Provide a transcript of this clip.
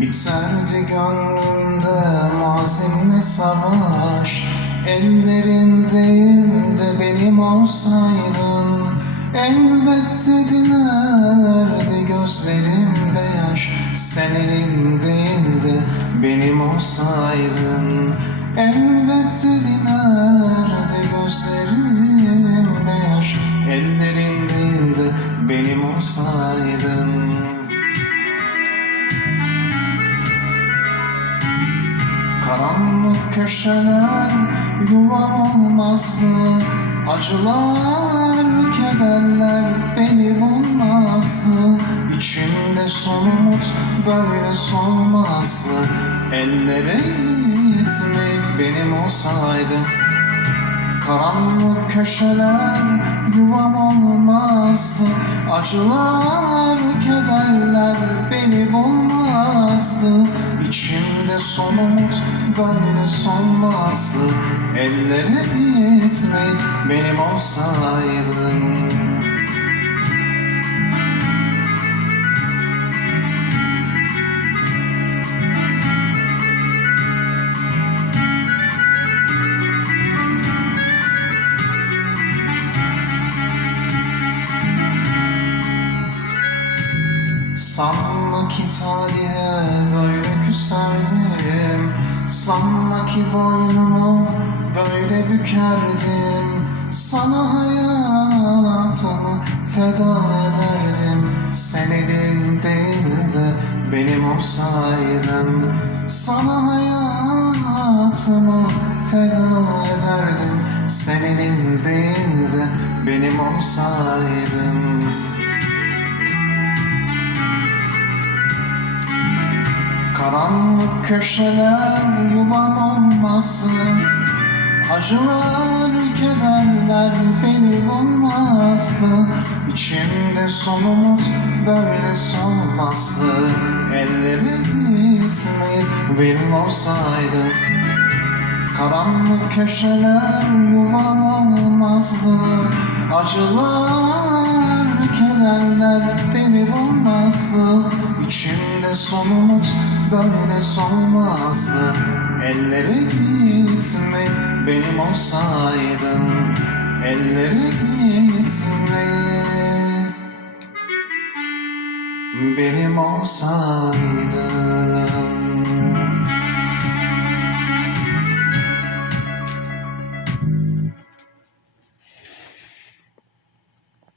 Serdi gönlümde mazimle savaş. Ellerin değil de benim olsaydın Elbette dinerdi gözlerimde yaş. Sen elin değil de benim olsaydın Elbette dinerdi gözlerimde köşeler yuvam olmazdı. Acılar, kederler beni bulmazdı. İçimde son umut böyle solmazdı. Ellere gitmek benim olsaydı. Karanlık köşeler yuvam olmazdı. Acılar, kederler beni bulmazdı İçimde son umut böyle solmazdı Ellere gitmek benim olsaydın Sanma ki tarihe Sanma ki boynumu böyle bükerdim. Sana hayatımı feda ederdim. Sen elin değil de benim olsaydın. Sana hayatımı feda ederdim. Sen elin değil de benim olsaydın köşeler yuvam olmasın. Acılar, kederler beni bulmazdı İçimde son umut böyle solmazdı Elleri gitmeyip benim olsaydı. Karanlık köşeler yuvam olmazdı. Acılar, kederler beni bulmazdı İçimde son umut böyle solmazdı. Ellere gitme benim olsaydın. Ellere gitme. Benim olsaydın